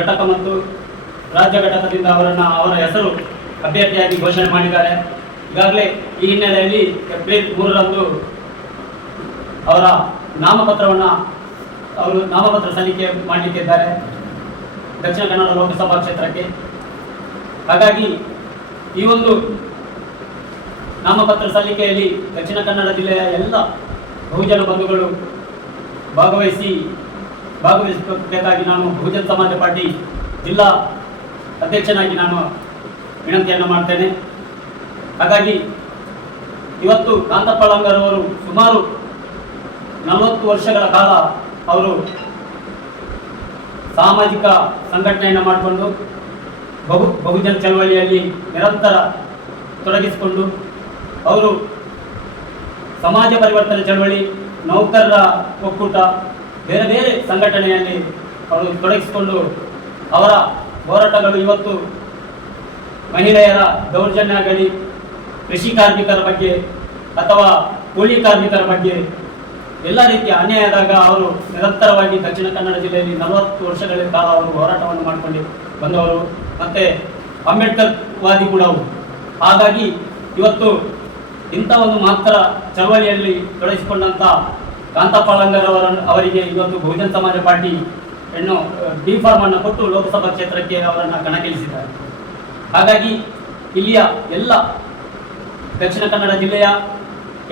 ಘಟಕ ಮತ್ತು ರಾಜ್ಯ ಘಟಕದಿಂದ ಅವರ ಹೆಸರು ಅಭ್ಯರ್ಥಿಯಾಗಿ ಘೋಷಣೆ ಮಾಡಿದ್ದಾರೆ. ಈಗಾಗಲೇ ಈ ಹಿನ್ನೆಲೆಯಲ್ಲಿ ಏಪ್ರಿಲ್ 3ರಂದು ಅವರ ನಾಮಪತ್ರ ಸಲ್ಲಿಕೆ ಮಾಡಲಿಕ್ಕಿದ್ದಾರೆ ದಕ್ಷಿಣ ಕನ್ನಡ ಲೋಕಸಭಾ ಕ್ಷೇತ್ರಕ್ಕೆ. ಹಾಗಾಗಿ ಈ ಒಂದು ನಾಮಪತ್ರ ಸಲ್ಲಿಕೆಯಲ್ಲಿ ದಕ್ಷಿಣ ಕನ್ನಡ ಜಿಲ್ಲೆಯ ಎಲ್ಲ ಬಹುಜನ ಬಂಧುಗಳು ಭಾಗವಹಿಸಬೇಕಾಗಿ ನಾನು ಬಹುಜನ ಸಮಾಜ ಪಾರ್ಟಿ ಜಿಲ್ಲಾ ಅಧ್ಯಕ್ಷನಾಗಿ ನಾನು ವಿನಂತಿಯನ್ನು ಮಾಡ್ತೇನೆ. ಹಾಗಾಗಿ ಇವತ್ತು ಕಾಂತಪ್ಪ ಲಂಗರ್ ಅವರು ಸುಮಾರು 40 ವರ್ಷಗಳ ಕಾಲ ಅವರು ಸಾಮಾಜಿಕ ಸಂಘಟನೆಯನ್ನು ಮಾಡಿಕೊಂಡು ಬಹುಜನ ಚಳವಳಿಯಲ್ಲಿ ನಿರಂತರ ತೊಡಗಿಸಿಕೊಂಡು ಅವರು ಸಮಾಜ ಪರಿವರ್ತನೆ ಚಳವಳಿ, ನೌಕರರ ಒಕ್ಕೂಟ, ಬೇರೆ ಬೇರೆ ಸಂಘಟನೆಯಲ್ಲಿ ಅವರು ತೊಡಗಿಸಿಕೊಂಡು ಅವರ ಹೋರಾಟಗಳು ಇವತ್ತು ಮಹಿಳೆಯರ ದೌರ್ಜನ್ಯ ಆಗಲಿ, ಕೃಷಿ ಕಾರ್ಮಿಕರ ಬಗ್ಗೆ ಅಥವಾ ಕೂಲಿ ಕಾರ್ಮಿಕರ ಬಗ್ಗೆ ಎಲ್ಲ ರೀತಿಯ ಅನ್ಯಾಯದಾಗ ಅವರು ನಿರಂತರವಾಗಿ ದಕ್ಷಿಣ ಕನ್ನಡ ಜಿಲ್ಲೆಯಲ್ಲಿ 40 ವರ್ಷಗಳ ಕಾಲ ಅವರು ಹೋರಾಟವನ್ನು ಮಾಡಿಕೊಂಡು ಬಂದವರು. ಮತ್ತು ಅಂಬೇಡ್ಕರ್ ವಾದಿ ಕೂಡ ಅವರು. ಹಾಗಾಗಿ ಇವತ್ತು ಇಂಥ ಒಂದು ಮಹತ್ತರ ಚಳವಳಿಯಲ್ಲಿ ತೊಡಗಿಸಿಕೊಂಡಂಥ ಕಾಂತಪ್ಪ ಲಂಗರ್ ಅವರಿಗೆ ಇವತ್ತು ಬಹುಜನ ಸಮಾಜ ಪಾರ್ಟಿ ಡಿ ಫಾರ್ಮನ್ನು ಕೊಟ್ಟು ಲೋಕಸಭಾ ಕ್ಷೇತ್ರಕ್ಕೆ ಅವರನ್ನು ಕಣಕ್ಕಿಳಿಸಿದ್ದಾರೆ. ಹಾಗಾಗಿ ಇಲ್ಲಿಯ ಎಲ್ಲ ದಕ್ಷಿಣ ಕನ್ನಡ ಜಿಲ್ಲೆಯ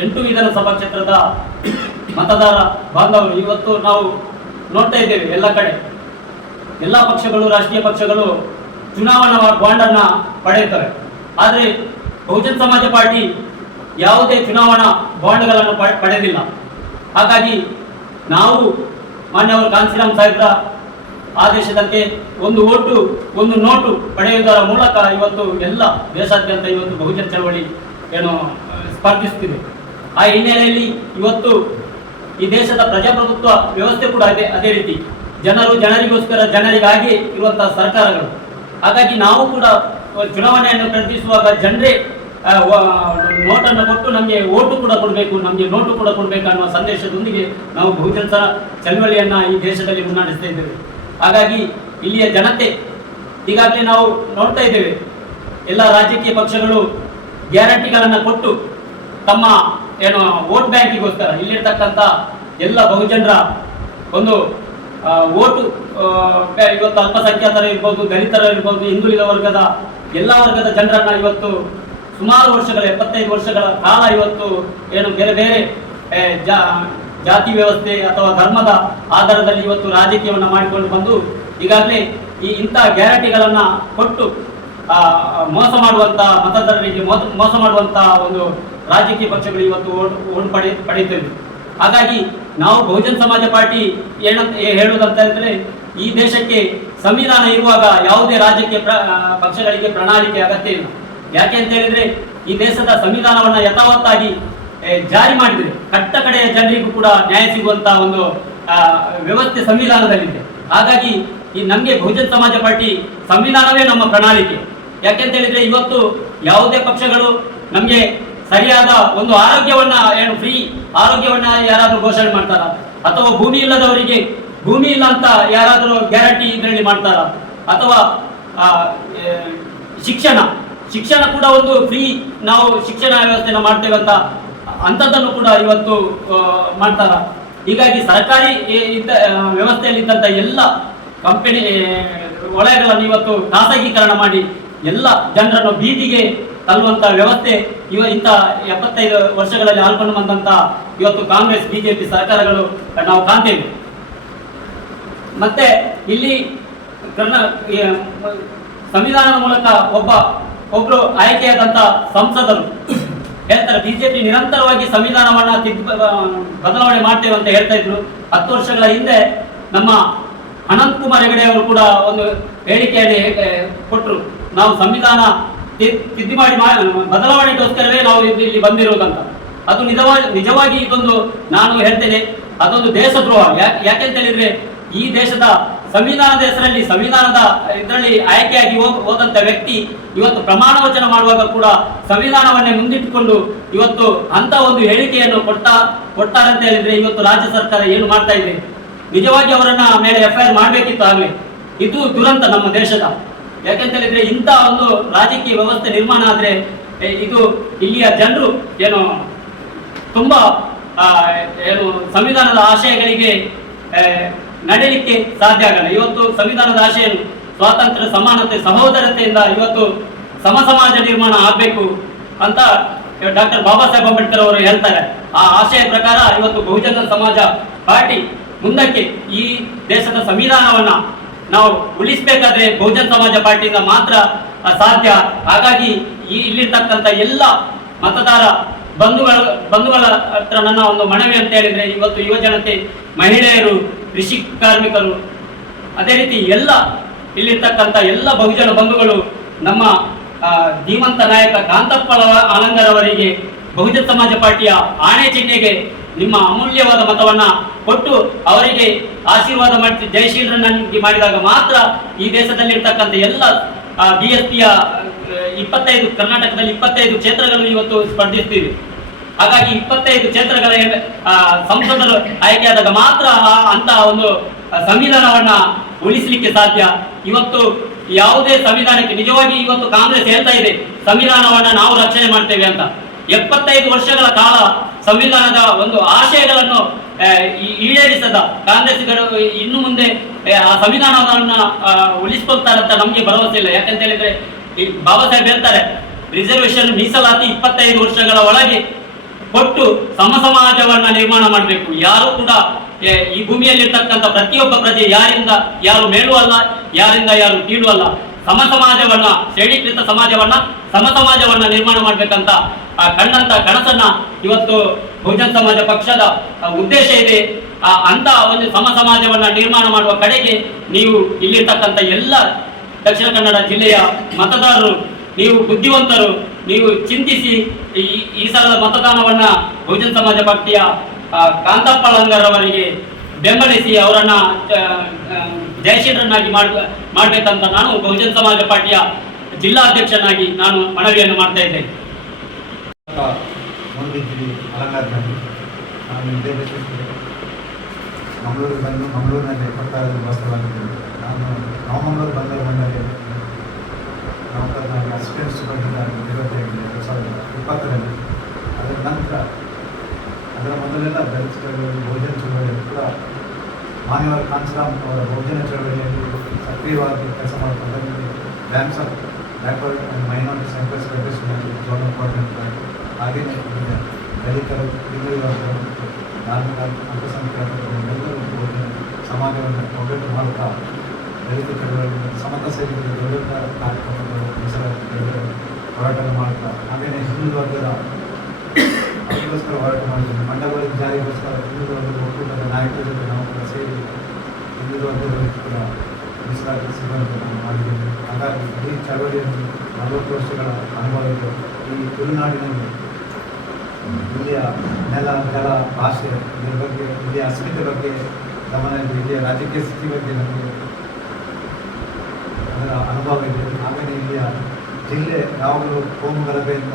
8 ವಿಧಾನಸಭಾ ಕ್ಷೇತ್ರದ ಮತದಾರ ಬಾಂಧವರು ಇವತ್ತು ನಾವು ನೋಡ್ತಾ ಇದ್ದೇವೆ, ಎಲ್ಲ ಕಡೆ ಎಲ್ಲ ಪಕ್ಷಗಳು, ರಾಷ್ಟ್ರೀಯ ಪಕ್ಷಗಳು ಚುನಾವಣಾ ಬಾಂಡನ್ನು ಪಡೆಯುತ್ತವೆ. ಆದರೆ ಬಹುಜನ ಸಮಾಜ ಪಾರ್ಟಿ ಯಾವುದೇ ಚುನಾವಣಾ ಬಾಂಡ್ಗಳನ್ನು ಪಡೆದಿಲ್ಲ. ಹಾಗಾಗಿ ನಾವು ಮಾನ್ಯವರು ಕಾಂತಿರಾಮ್ ಸಾಹೇಬ್ರ ಆದೇಶದಂತೆ ಒಂದು ಓಟು ಒಂದು ನೋಟು ಪಡೆಯುವುದರ ಮೂಲಕ ಇವತ್ತು ಎಲ್ಲ ದೇಶಾದ್ಯಂತ ಇವತ್ತು ಬಹುಜನ ಚಳವಳಿ ಸ್ಪರ್ಧಿಸುತ್ತಿದೆ. ಆ ಹಿನ್ನೆಲೆಯಲ್ಲಿ ಇವತ್ತು ಈ ದೇಶದ ಪ್ರಜಾಪ್ರಭುತ್ವ ವ್ಯವಸ್ಥೆ ಕೂಡ ಅದೇ ರೀತಿ ಜನರಿಗೋಸ್ಕರ ಜನರಿಗಾಗಿ ಇರುವಂತಹ ಸರ್ಕಾರಗಳು. ಹಾಗಾಗಿ ನಾವು ಕೂಡ ಚುನಾವಣೆಯನ್ನು ಪ್ರಯತ್ನಿಸುವಾಗ ಜನರೇ ನೋಟನ್ನು ಕೊಟ್ಟು ನಮಗೆ ಓಟು ಕೂಡ ಕೊಡಬೇಕು, ನಮಗೆ ನೋಟು ಕೂಡ ಕೊಡಬೇಕು ಅನ್ನುವ ಸಂದೇಶದೊಂದಿಗೆ ನಾವು ಬಹುಜನ ಚಳವಳಿಯನ್ನು ಈ ದೇಶದಲ್ಲಿ ಮುನ್ನಡೆಸ್ತಾ ಇದ್ದೇವೆ. ಹಾಗಾಗಿ ಇಲ್ಲಿಯ ಜನತೆ ಈಗಾಗಲೇ ನಾವು ನೋಡ್ತಾ ಇದ್ದೇವೆ, ಎಲ್ಲ ರಾಜಕೀಯ ಪಕ್ಷಗಳು ಗ್ಯಾರಂಟಿಗಳನ್ನು ಕೊಟ್ಟು ತಮ್ಮ ವೋಟ್ ಬ್ಯಾಂಕಿಗೋಸ್ಕರ ಇಲ್ಲಿರ್ತಕ್ಕಂಥ ಎಲ್ಲ ಬಹುಜನರ ಒಂದು ಓಟು ಇವತ್ತು ಅಲ್ಪಸಂಖ್ಯಾತರು ಇರ್ಬೋದು, ದಲಿತರು ಇರ್ಬೋದು, ಹಿಂದುಳಿದ ವರ್ಗದ ಎಲ್ಲ ವರ್ಗದ ಜನರನ್ನ ಇವತ್ತು ಸುಮಾರು ವರ್ಷಗಳ 75 ವರ್ಷಗಳ ಕಾಲ ಇವತ್ತು ಬೇರೆ ಬೇರೆ ಜಾತಿ ವ್ಯವಸ್ಥೆ ಅಥವಾ ಧರ್ಮದ ಆಧಾರದಲ್ಲಿ ಇವತ್ತು ರಾಜಕೀಯವನ್ನು ಮಾಡಿಕೊಂಡು ಬಂದು ಈಗಾಗಲೇ ಇಂಥ ಗ್ಯಾರಂಟಿಗಳನ್ನು ಕೊಟ್ಟು ಮೋಸ ಮಾಡುವಂಥ ಮತದಾರರಿಗೆ ಮೋಸ ಮಾಡುವಂಥ ಒಂದು ರಾಜಕೀಯ ಪಕ್ಷಗಳು ಇವತ್ತು ಓಟ್ ಪಡೆಯುತ್ತವೆ. ಹಾಗಾಗಿ ನಾವು ಬಹುಜನ ಸಮಾಜ ಪಾರ್ಟಿ ಹೇಳುವುದಂತ ಹೇಳಿದ್ರೆ, ಈ ದೇಶಕ್ಕೆ ಸಂವಿಧಾನ ಇರುವಾಗ ಯಾವುದೇ ರಾಜಕೀಯ ಪಕ್ಷಗಳಿಗೆ ಪ್ರಣಾಳಿಕೆ ಅಗತ್ಯ ಇಲ್ಲ. ಯಾಕೆ ಅಂತ ಹೇಳಿದ್ರೆ ಈ ದೇಶದ ಸಂವಿಧಾನವನ್ನು ಯಥಾವತ್ತಾಗಿ ಜಾರಿ ಮಾಡಿದರೆ ಕಟ್ಟ ಕಡೆಯ ಜನರಿಗೂ ಕೂಡ ನ್ಯಾಯ ಸಿಗುವಂತಹ ಒಂದು ವ್ಯವಸ್ಥೆ ಸಂವಿಧಾನದಲ್ಲಿದೆ. ಹಾಗಾಗಿ ನಮಗೆ ಬಹುಜನ ಸಮಾಜ ಪಾರ್ಟಿ ಸಂವಿಧಾನವೇ ನಮ್ಮ ಪ್ರಣಾಳಿಕೆ. ಯಾಕೆಂತ ಹೇಳಿದ್ರೆ ಇವತ್ತು ಯಾವುದೇ ಪಕ್ಷಗಳು ನಮಗೆ ಸರಿಯಾದ ಒಂದು ಆರೋಗ್ಯವನ್ನ ಫ್ರೀ ಆರೋಗ್ಯವನ್ನ ಯಾರಾದರೂ ಘೋಷಣೆ ಮಾಡ್ತಾರ, ಅಥವಾ ಭೂಮಿ ಇಲ್ಲದವರಿಗೆ ಭೂಮಿ ಇಲ್ಲ ಅಂತ ಯಾರಾದರೂ ಗ್ಯಾರಂಟಿ ಇದರಲ್ಲಿ ಮಾಡ್ತಾರ, ಅಥವಾ ಶಿಕ್ಷಣ ಕೂಡ ಒಂದು ಫ್ರೀ ನಾವು ಶಿಕ್ಷಣ ವ್ಯವಸ್ಥೆಯನ್ನು ಮಾಡ್ತೇವೆ ಅಂತ ಅಂಥದ್ದನ್ನು ಕೂಡ ಇವತ್ತು ಮಾಡ್ತಾರ. ಹೀಗಾಗಿ ಸರ್ಕಾರಿ ವ್ಯವಸ್ಥೆಯಲ್ಲಿದ್ದಂಥ ಎಲ್ಲ ಕಂಪನಿ ವಲಯಗಳನ್ನು ಇವತ್ತು ಖಾಸಗೀಕರಣ ಮಾಡಿ ಎಲ್ಲ ಜನರನ್ನು ಬೀದಿಗೆ ತಳ್ಳುವಂಥ ವ್ಯವಸ್ಥೆ ಇಂಥ 75 ವರ್ಷಗಳಲ್ಲಿ ಆಳ್ಕೊಂಡು ಬಂದಂಥ ಇವತ್ತು ಕಾಂಗ್ರೆಸ್ ಬಿಜೆಪಿ ಸರ್ಕಾರಗಳು ನಾವು ಕಾಣ್ತೇವೆ. ಮತ್ತೆ ಇಲ್ಲಿ ಸಂವಿಧಾನದ ಮೂಲಕ ಒಬ್ಬರು ಆಯ್ಕೆಯಾದಂಥ ಸಂಸದರು ಹೇಳ್ತಾರೆ, ಬಿಜೆಪಿ ನಿರಂತರವಾಗಿ ಸಂವಿಧಾನವನ್ನ ಬದಲಾವಣೆ ಮಾಡ್ತೇವೆ ಅಂತ ಹೇಳ್ತಾ ಇದ್ರು. 10 ವರ್ಷಗಳ ಹಿಂದೆ ನಮ್ಮ ಅನಂತ್ ಕುಮಾರ್ ಹೆಗಡೆ ಅವರು ಕೂಡ ಒಂದು ಹೇಳಿಕೆಯನ್ನು ಕೊಟ್ಟರು, ನಾವು ಸಂವಿಧಾನ ತಿದ್ದಿ ಮಾಡಿ ಬದಲಾವಣೆಗೋಸ್ಕರವೇ ನಾವು ಇಲ್ಲಿ ಬಂದಿರುವುದಂತ. ಅದು ನಿಜವಾಗಿ ಇದೊಂದು ನಾನು ಹೇಳ್ತೇನೆ, ಅದೊಂದು ದೇಶದ್ರೋಹ. ಯಾಕೆಂತ ಹೇಳಿದ್ರೆ ಈ ದೇಶದ ಸಂವಿಧಾನದ ಹೆಸರಲ್ಲಿ ಇದರಲ್ಲಿ ಆಯ್ಕೆಯಾಗಿ ಹೋದಂತ ವ್ಯಕ್ತಿ ಇವತ್ತು ಪ್ರಮಾಣ ವಚನ ಮಾಡುವಾಗ ಕೂಡ ಸಂವಿಧಾನವನ್ನೇ ಮುಂದಿಟ್ಟುಕೊಂಡು ಇವತ್ತು ಅಂತ ಒಂದು ಹೇಳಿಕೆಯನ್ನು ಕೊಡ್ತಾರೆ ಅಂತ ಹೇಳಿದ್ರೆ ಇವತ್ತು ರಾಜ್ಯ ಸರ್ಕಾರ ಏನು ಮಾಡ್ತಾ ಇದೆ? ನಿಜವಾಗಿ ಅವರನ್ನ ಮೇಲೆ FIR ಮಾಡಬೇಕಿತ್ತು ಆಗಲೇ. ಇದು ದುರಂತ ನಮ್ಮ ದೇಶದ. ಯಾಕೆಂತ ಹೇಳಿದ್ರೆ ಇಂಥ ಒಂದು ರಾಜಕೀಯ ವ್ಯವಸ್ಥೆ ನಿರ್ಮಾಣ ಆದರೆ ಇದು ಇಲ್ಲಿಯ ಜನರು ಏನು ತುಂಬಾ ಏನು ಸಂವಿಧಾನದ ಆಶಯಗಳಿಗೆ ನಡೆಯಲಿಕ್ಕೆ ಸಾಧ್ಯ ಆಗಲ್ಲ. ಇವತ್ತು ಸಂವಿಧಾನದ ಆಶಯ ಸ್ವಾತಂತ್ರ್ಯ, ಸಮಾನತೆ, ಸಹೋದರತೆಯಿಂದ ಇವತ್ತು ಸಮಾಜ ನಿರ್ಮಾಣ ಆಗಬೇಕು ಅಂತ ಡಾಕ್ಟರ್ ಬಾಬಾ ಸಾಹೇಬ್ ಅಂಬೇಡ್ಕರ್ ಅವರು ಹೇಳ್ತಾರೆ. ಆ ಆಶಯ ಪ್ರಕಾರ ಇವತ್ತು ಬಹುಜನ ಸಮಾಜ ಪಾರ್ಟಿ ಮುಂದಕ್ಕೆ ಈ ದೇಶದ ಸಂವಿಧಾನವನ್ನ ನಾವು ಉಳಿಸಬೇಕಾದ್ರೆ ಬಹುಜನ ಸಮಾಜ ಪಾರ್ಟಿಯಿಂದ ಮಾತ್ರ ಸಾಧ್ಯ. ಹಾಗಾಗಿ ಇಲ್ಲಿರ್ತಕ್ಕಂಥ ಎಲ್ಲ ಮತದಾರ ಬಂಧುಗಳ ಹತ್ರ ನನ್ನ ಒಂದು ಮನವಿ ಅಂತ ಹೇಳಿದ್ರೆ, ಇವತ್ತು ಯುವ ಜನತೆ, ಮಹಿಳೆಯರು, ಕೃಷಿ ಕಾರ್ಮಿಕರು, ಅದೇ ರೀತಿ ಎಲ್ಲ ಇಲ್ಲಿರ್ತಕ್ಕಂಥ ಎಲ್ಲ ಬಹುಜನ ಬಂಧುಗಳು ನಮ್ಮ ಧೀಮಂತ ನಾಯಕ ಕಾಂತಪ್ಪ ಆಲಂಗರ್ ಅವರಿಗೆ ಬಹುಜನ ಸಮಾಜ ಪಾರ್ಟಿಯ ಆಣೆ ಚಿಹ್ನೆಗೆ ನಿಮ್ಮ ಅಮೂಲ್ಯವಾದ ಮತವನ್ನ ಕೊಟ್ಟು ಅವರಿಗೆ ಆಶೀರ್ವಾದ ಮಾಡಿ ಜಯಶೀಲರನ್ನಾಗಿ ಮಾಡಿದಾಗ ಮಾತ್ರ ಈ ದೇಶದಲ್ಲಿರ್ತಕ್ಕಂಥ ಎಲ್ಲ BSPಯ 25 ಕರ್ನಾಟಕದಲ್ಲಿ 25 ಕ್ಷೇತ್ರಗಳು ಇವತ್ತು ಸ್ಪರ್ಧಿಸ್ತೀವಿ. ಹಾಗಾಗಿ 25 ಕ್ಷೇತ್ರಗಳ ಸಂಸದರು ಆಯ್ಕೆಯಾದಾಗ ಮಾತ್ರ ಅಂತ ಒಂದು ಸಂವಿಧಾನವನ್ನ ಉಳಿಸಲಿಕ್ಕೆ ಸಾಧ್ಯ. ಇವತ್ತು ಯಾವುದೇ ಸಂವಿಧಾನಕ್ಕೆ ನಿಜವಾಗಿ ಇವತ್ತು ಕಾಂಗ್ರೆಸ್ ಹೇಳ್ತಾ ಇದೆ ಸಂವಿಧಾನವನ್ನ ನಾವು ರಕ್ಷಣೆ ಮಾಡ್ತೇವೆ ಅಂತ. 75 ವರ್ಷಗಳ ಕಾಲ ಸಂವಿಧಾನದ ಒಂದು ಆಶಯಗಳನ್ನು ಈಡೇರಿಸದ ಕಾಂಗ್ರೆಸ್ಸಿಗರು ಇನ್ನು ಮುಂದೆ ಆ ಸಂವಿಧಾನವನ್ನ ಉಳಿಸ್ಕೊಳ್ತಾರಂತ ನಮಗೆ ಭರವಸೆ ಇಲ್ಲ. ಯಾಕಂತ ಹೇಳಿದ್ರೆ ಬಾಬಾ ಸಾಹೇಬ್ ಹೇಳ್ತಾರೆ, ರಿಸರ್ವೇಶನ್ ಮೀಸಲಾತಿ 25 ವರ್ಷಗಳ ಒಳಗೆ ಕೊಟ್ಟು ಸಮಾಜವನ್ನ ನಿರ್ಮಾಣ ಮಾಡಬೇಕು. ಯಾರು ಕೂಡ ಈ ಭೂಮಿಯಲ್ಲಿರ್ತಕ್ಕಂಥ ಪ್ರತಿಯೊಬ್ಬ ಪ್ರಜೆ ಯಾರಿಂದ ಯಾರು ಮೇಲೂ ಅಲ್ಲ, ಯಾರಿಂದ ಯಾರು ಕೀಳು ಅಲ್ಲ, ಸಮಾಜವನ್ನ, ಶ್ರೇಣೀಕೃತ ಸಮಾಜವನ್ನ, ಸಮಾಜವನ್ನ ನಿರ್ಮಾಣ ಮಾಡ್ಬೇಕಂತ ಕಂಡಂತ ಕನಸನ್ನ ಇವತ್ತು ಬಹುಜನ ಸಮಾಜ ಪಕ್ಷದ ಉದ್ದೇಶ ಇದೆ. ಅಂತ ಒಂದು ಸಮಾಜವನ್ನ ನಿರ್ಮಾಣ ಮಾಡುವ ಕಡೆಗೆ ನೀವು ಇಲ್ಲಿರ್ತಕ್ಕಂಥ ಎಲ್ಲ ದಕ್ಷಿಣ ಕನ್ನಡ ಜಿಲ್ಲೆಯ ಮತದಾರರು, ನೀವು ಬುದ್ಧಿವಂತರು, ನೀವು ಚಿಂತಿಸಿ ಈ ಸಲದ ಮತದಾನವನ್ನ ಬಹುಜನ ಸಮಾಜ ಪಾರ್ಟಿಯ ಕಾಂತಪ್ಪ ಆಲಂಗರ್ ಅವರಿಗೆ ಬೆಂಬಲಿಸಿ ಅವರನ್ನ ಜಯಶೀಲರನ್ನಾಗಿ ಮಾಡ್ಬೇಕಂತ ನಾನು ಬಹುಜನ ಸಮಾಜ ಪಾರ್ಟಿಯ ಜಿಲ್ಲಾಧ್ಯಕ್ಷನಾಗಿ ನಾನು ಮನವಿಯನ್ನು ಮಾಡ್ತಾ ಇದ್ದೇನೆ. ಮಂಗಳೂರು ಬಂದು ಮಂಗಳೂರಿನಲ್ಲಿ ಕೊಟ್ಟಾಗ ವಾಸ್ತವಾಗಿದ್ದೇನೆ. ನಾನು ನವಮಂಗಳೂರು ಬಂದಾಗ ನಾನು ಅಸಿಸ್ಟೆಂಟ್ ಸೂಪರ್ವೈಸರ್ 2020ರಲ್ಲಿ. ಅದರ ನಂತರ ಅದರ ಮೊದಲೆಲ್ಲ ದಲಿತ ಚಳವಳಿ, ಬಹುಜನ ಚಳವಳಿ ಕೂಡ ಮಾನ್ಯವಾದ ಕಾಂಚರಾಮ್ ಅವರ ಬಹುಜನ ಚಳವಳಿಯಲ್ಲಿ ಸಕ್ರಿಯವಾಗಿ ಕೆಲಸ ಮಾಡ್ತಾರೆ. Banks of backward and minority centres federation zonal coordinator, ಹಾಗೆಯೇ ದಲಿತರು, ಹಿಂದುಳಿದವರು, ಧಾರ್ಮಿಕ ಅಲ್ಪಸಂಖ್ಯಾತರು ಎಲ್ಲರೂ ಬಹುಜನ ಸಮಾಜವನ್ನು ಒಗ್ಗಟ್ಟು ಮಾಡುತ್ತಾ ದಲಿತ ಚಳವಳಿ, ಸಮತ ಸೇರಿದ ದೊಡ್ಡ ಕಾರ್ಯಕ್ರಮಗಳು, ಹೋರಾಟ ಮಾಡುತ್ತಾ, ಹಾಗೆಯೇ ಹಿಂದುಳಿದ ವರ್ಗದ ಅದಕ್ಕೋಸ್ಕರ ಹೋರಾಟ ಮಾಡಿದ್ದೇವೆ. ಮಂಡಳಿ ಜಾರಿಗೋಸ್ಕರ ಹಿಂದುಳಿದ ವರ್ಗದ ಒಕ್ಕೂಟದ ನಾಯಕರ ಜೊತೆ ನಾವು ಕೂಡ ಸೇರಿ ಹಿಂದುಳಿದ ವರ್ಗದಲ್ಲಿ ಕೂಡ ಮೀಸಲಾತಿ ಸಿಗುವಂತೆ ನಾವು ಮಾಡಿದ್ದೇವೆ. ಹಾಗಾಗಿ ಈ ಚಳವಳಿಯನ್ನು 40 ವರ್ಷಗಳ ಅನುಭವ ಇದೆ. ಈ ತುಳುನಾಡಿನಲ್ಲಿ ಇಲ್ಲಿಯ ನೆಲ, ಜಲ, ಭಾಷೆ, ಇದರ ಬಗ್ಗೆ, ಇಲ್ಲಿಯ ಅಸ್ಮಿತೆ ಬಗ್ಗೆ ಗಮನ ಇದೆ. ಇಲ್ಲಿಯ ರಾಜಕೀಯ ಸ್ಥಿತಿ ಬಗ್ಗೆ ನಮಗೆ ಅದರ ಅನುಭವ ಇದೆ. ಹಾಗೆಯೇ ಇಲ್ಲಿಯ ಜಿಲ್ಲೆ ಯಾವಾಗಲೂ ಕೋಮು ಗಲಭೆಯಿಂದ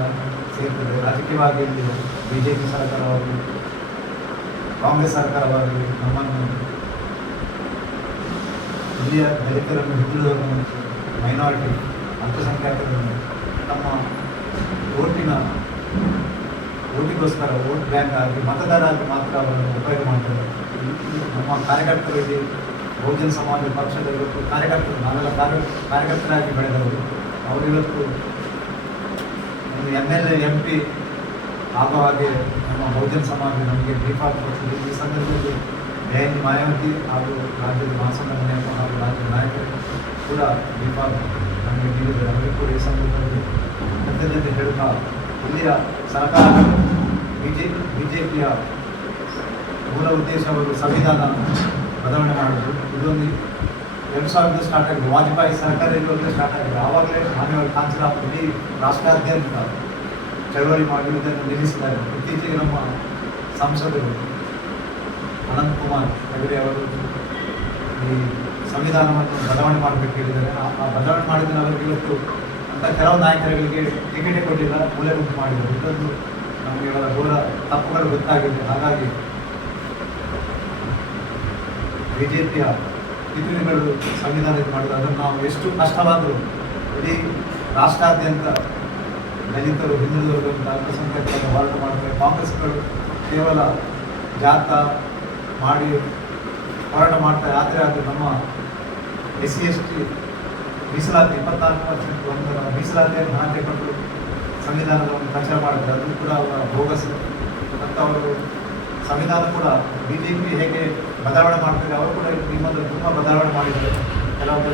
ಸೇರ್ತದೆ. ರಾಜಕೀಯವಾಗಿ ಇಲ್ಲಿ BJP ಸರ್ಕಾರವಾಗಲಿ, ಕಾಂಗ್ರೆಸ್ ಸರ್ಕಾರವಾಗಲಿ ನಮ್ಮನ್ನು, ಇಲ್ಲಿಯ ದಲಿತರನ್ನು, ಹಿಂದುಳಿದವರನ್ನು, ಮೈನಾರಿಟಿ, ಅಲ್ಪಸಂಖ್ಯಾತರನ್ನು ನಮ್ಮ ಓಟಿಗೋಸ್ಕರ ವೋಟ್ ಬ್ಯಾಂಕ್ ಆಗಿ, ಮತದಾರ ಆಗಿ ಮಾತ್ರ ಅವರನ್ನು ಉಪಯೋಗ ಮಾಡ್ತಾರೆ. ನಮ್ಮ ಕಾರ್ಯಕರ್ತರಿಗೆ ಬಹುಜನ ಸಮಾಜ ಪಕ್ಷದ ಇವತ್ತು ಕಾರ್ಯಕರ್ತರು, ನಾವೆಲ್ಲ ಕಾರ್ಯಕರ್ತರಾಗಿ ಬೆಳೆದವರು. ಅವರಿವತ್ತು ಒಂದು MLA MP ಆಗೋ ಹಾಗೆ ನಮ್ಮ ಬಹುಜನ ಸಮಾಜ ನಮಗೆ ಡಿಫಾಲ್ಟ್ ಕೊಡ್ತಿದೆ. ಈ ಸಂದರ್ಭದಲ್ಲಿ ಜಯಂತಿ ಮಾಯಾವತಿ ಹಾಗೂ ರಾಜ್ಯದ ಮಹಾಸಂಘ ನಾಯಕ ಹಾಗೂ ರಾಜ್ಯದ ನಾಯಕರು ಕೂಡ ಡಿಫಾಲ್ಟ್ ನಮಗೆ ನೀಡಿದ್ದಾರೆ. ಅವರಿಗೆ ಕೂಡ ಈ ಸಂದರ್ಭದಲ್ಲಿ ಕೃತಜ್ಞತೆ ಹೇಳುತ್ತಾ, ಇಲ್ಲಿಯ ಸರ್ಕಾರಗಳು BJPಯ ಮೂಲ ಉದ್ದೇಶವನ್ನು ಸಂವಿಧಾನ ಬದಲಾವಣೆ ಮಾಡುವುದು. ಇದೊಂದು 2000 ಸ್ಟಾರ್ಟ್ ಆಗಿದೆ. ವಾಜಪೇಯಿ ಸರ್ಕಾರ ಇರುವಾಗಲೇ ಸ್ಟಾರ್ಟ್ ಆಗಿದೆ. ಆವಾಗಲೇ ಮಾನ್ಯವಾದ ಕಾಂಚರಾಮ್ ಇಡೀ ರಾಷ್ಟ್ರಾದ್ಯಂತ ಚಳವಳಿ ಮಾಡಿ ಇದನ್ನು ನಿಲ್ಲಿಸಿದ್ದಾರೆ. ಇತ್ತೀಚೆಗೆ ನಮ್ಮ ಸಂಸದರು ಅನಂತಕುಮಾರ್ ಹೆಗಡೆ ಅವರು ಈ ಸಂವಿಧಾನವನ್ನು ಬದಲಾವಣೆ ಮಾಡಬೇಕು ಹೇಳಿದ್ದಾರೆ. ಆ ಬದಲಾವಣೆ ಮಾಡಿದ ಅವರಿಗೆ ಇವತ್ತು ಅಂತ ಕೆಲವು ನಾಯಕರುಗಳಿಗೆ ಟಿಕೆಟೇ ಕೊಟ್ಟಿಲ್ಲ, ಮೂಲೆ ಗುಂಪು ಮಾಡಿದರು. ಇದೊಂದು ನಮಗೆ ಘೋರ ತಪ್ಪುಗಳು ಗೊತ್ತಾಗಿದೆ. ಹಾಗಾಗಿ BJPಯ ತಿದ್ದುಪಡಿಗಳು ಸಂವಿಧಾನಕ್ಕೆ ಮಾಡಿದ್ರು. ಅದನ್ನು ನಾವು ಎಷ್ಟು ಕಷ್ಟವಾದರೂ ಇಡೀ ರಾಷ್ಟ್ರಾದ್ಯಂತ ದಲಿತರು, ಹಿಂದುಳಿದವರು, ಅಲ್ಪಸಂಖ್ಯಾತರನ್ನು ಹೋರಾಟ ಮಾಡ್ತಾರೆ. ಕಾಂಗ್ರೆಸ್ಗಳು ಕೇವಲ ಜಾಥಾ ಮಾಡಿ ಹೋರಾಟ ಮಾಡ್ತಾರೆ. ಆದರೆ ನಮ್ಮ SC/ST ಮೀಸಲಾತಿ 24% ಒಂದು ಮೀಸಲಾತಿಯನ್ನು ಹಾಕಿಕೊಂಡು ಸಂವಿಧಾನದ ಒಂದು ಪ್ರಚಾರ ಮಾಡಿದ್ದಾರೆ. ಅದು ಕೂಡ ಅವರ ಬೋಗಸ್. ಮತ್ತು ಅವರು ಸಂವಿಧಾನ ಕೂಡ BJP ಹೇಗೆ ಬದಲಾವಣೆ ಮಾಡ್ತಾರೆ, ಅವರು ಕೂಡ ಈ ಮೊದಲು ತುಂಬ ಬದಲಾವಣೆ ಮಾಡಿದ್ದಾರೆ. ಕೆಲವು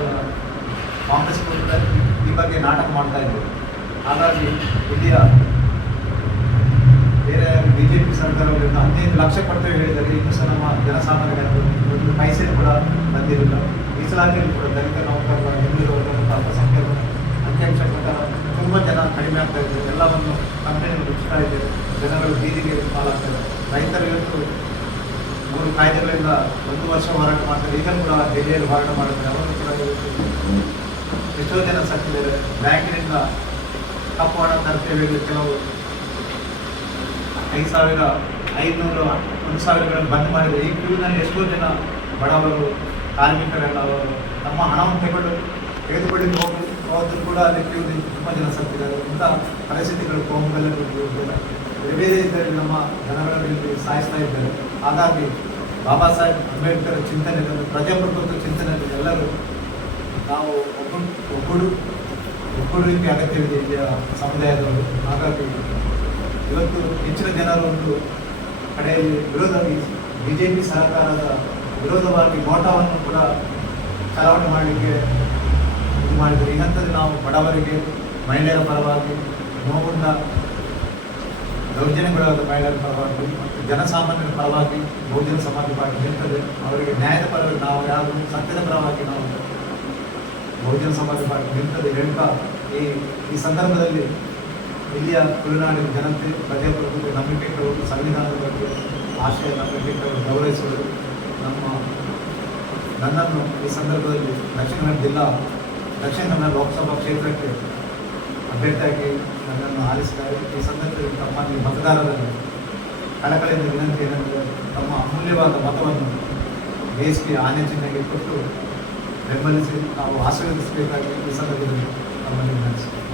ಕಾಂಗ್ರೆಸ್ ಕೂಡ ಈ ಬಗ್ಗೆ ನಾಟಕ ಮಾಡ್ತಾ ಇದ್ದಾರೆ. ಹಾಗಾಗಿ ಇಲ್ಲಿಯ ಬೇರೆ BJP ಸರ್ಕಾರಗಳಿಂದ 15 ಲಕ್ಷ ಕೊಡ್ತೇವೆ ಹೇಳಿದರೆ ಇನ್ನೂ ಸಹ ನಮ್ಮ ಜನಸಾಮಾನ್ಯರಿಗೆ ಒಂದು ಪೈಸೆ ಕೂಡ ಬಂದಿರಲಿಲ್ಲ. ಮೀಸಲಾತಿಯಲ್ಲಿ ಕೂಡ ದಲಿತ ನೌಕರರ, ಹಿಂದುಳಿದವರು ಮತ್ತು ಅಲ್ಪಸಂಖ್ಯಾತರ ಅಂಕಿಅಂಶ ಪ್ರಕಾರ ತುಂಬ ಜನ ಕಡಿಮೆ ಆಗ್ತಾ ಇದ್ದಾರೆ. ಎಲ್ಲವನ್ನು ಕಂಪನಿಗಳು ಮುಚ್ತಾ ಇದ್ದಾರೆ. ಜನಗಳು ಬೀದಿಗೆ ಪಾಲಾಗ್ತಾರೆ. ರೈತರು ಇವತ್ತು 3 ಕಾಯ್ದೆಗಳಿಂದ 1 ವರ್ಷ ಹೋರಾಟ ಮಾಡ್ತಾರೆ. ಈಗ ಕೂಡ ದೆಹಲಿಯಲ್ಲಿ ಹೋರಾಟ ಮಾಡ್ತಾರೆ. ಅವರು ಕೂಡ ಎಷ್ಟೋ ಜನ ಸತ್ತಿದ್ದಾರೆ. ಬ್ಯಾಂಕಿನಿಂದ ಕಪ್ಪು ಹಣ ತರ್ತೇವೆ ಕೆಲವು 5,000, 500, 1,000ಗಳನ್ನು ಬಂದ್ ಮಾಡಿದರೆ ಈ ಕ್ಯೂನಲ್ಲಿ ಎಷ್ಟೋ ಜನ ಬಡವರು, ಕಾರ್ಮಿಕರೆಲ್ಲ ಅವರು ತಮ್ಮ ಹಣವನ್ನು ತೆಗೆದುಕೊಂಡು ಹೋದ್ರು ಕೂಡ ಅಲ್ಲಿ ಕ್ಯೂನಲ್ಲಿ ತುಂಬ ಜನ ಸತ್ತಿದ್ದಾರೆ. ಇಂಥ ಪರಿಸ್ಥಿತಿಗಳು ಕೋಮುಗಲ್ಲೂ ಬೇರೆ ಬೇರೆ ಇದರಲ್ಲಿ ನಮ್ಮ ಜನಗಳಲ್ಲಿ ಸಾಯಿಸ್ತಾ ಇದ್ದಾರೆ. ಹಾಗಾಗಿ ಬಾಬಾ ಸಾಹೇಬ್ ಅಂಬೇಡ್ಕರ್ ಚಿಂತನೆಗಳು, ಪ್ರಜಾಪ್ರಭುತ್ವ ಚಿಂತನೆಗಳು ಎಲ್ಲರೂ ನಾವು ಒಗ್ಗೂಡುವಿಕೆ ಅಗತ್ಯವಿದೆ ಇಲ್ಲಿಯ ಸಮುದಾಯದವರು. ಹಾಗಾಗಿ ಇವತ್ತು ಹೆಚ್ಚಿನ ಜನರು ಒಂದು ಕಡೆಯಲ್ಲಿ BJP ಸರ್ಕಾರದ ವಿರೋಧವಾಗಿ ನೋಟವನ್ನು ಕೂಡ ಚಲಾವಣೆ ಮಾಡಲಿಕ್ಕೆ ಇದು ಮಾಡಿದರೆ, ಈ ಹಂತದಲ್ಲಿ ನಾವು ಬಡವರಿಗೆ, ಮಹಿಳೆಯರ ಪರವಾಗಿ, ನೋವುಂಡ ದೌರ್ಜನ್ಯಗೊಳಗಾದ ಮಹಿಳೆಯರ ಪರವಾಗಿ ಮತ್ತು ಜನಸಾಮಾನ್ಯರ ಪರವಾಗಿ ಬಹುಜನ ಸಮಾಜ ಪಾರ್ಟಿ ನಿಲ್ತದೆ. ಅವರಿಗೆ ನ್ಯಾಯದ ಪರವಾಗಿ ನಾವು ಯಾರು, ಸತ್ಯದ ಪರವಾಗಿ ನಾವು ಬಹುಜನ ಸಮಾಜ ಪಾರ್ಟಿ ನಿಲ್ತದೆ ಹೇಳ್ತಾ ಈ ಸಂದರ್ಭದಲ್ಲಿ ಇಲ್ಲಿಯ ತುಳುನಾಡಿನ ಜನತೆ ಪ್ರಜಾಪ್ರಭುತ್ವ ನಂಬಿಕೆಗಳು, ಸಂವಿಧಾನದ ಬಗ್ಗೆ ಆಶಯ ನಂಬಿಕೆಗಳು ಗೌರವಿಸುವುದು ನನ್ನನ್ನು ಈ ಸಂದರ್ಭದಲ್ಲಿ ದಕ್ಷಿಣ ಕನ್ನಡ ಲೋಕಸಭಾ ಕ್ಷೇತ್ರಕ್ಕೆ ಅಭ್ಯರ್ಥಿಯಾಗಿ ನನ್ನನ್ನು ಆರಿಸಿದ್ದಾರೆ. ಈ ಸಂದರ್ಭದಲ್ಲಿ ತಮ್ಮಲ್ಲಿ ಮತದಾರರಲ್ಲಿ ಕಳಕಳಿಯಿಂದ ವಿನಂತಿ ಏನೆಂದರೆ ತಮ್ಮ ಅಮೂಲ್ಯವಾದ ಮತವನ್ನು ದೇಶಕ್ಕೆ ಆನೆ ಚಿಹ್ನೆಗೆ ಕೊಟ್ಟು ಬೆಂಬಲಿಸಿ ನಾವು ಆಶೀರ್ವದಿಸಬೇಕಾಗಿ ಈ ಸಂದರ್ಭದಲ್ಲಿ ತಮ್ಮಲ್ಲಿ ವಿನಂತಿಸುತ್ತೇವೆ.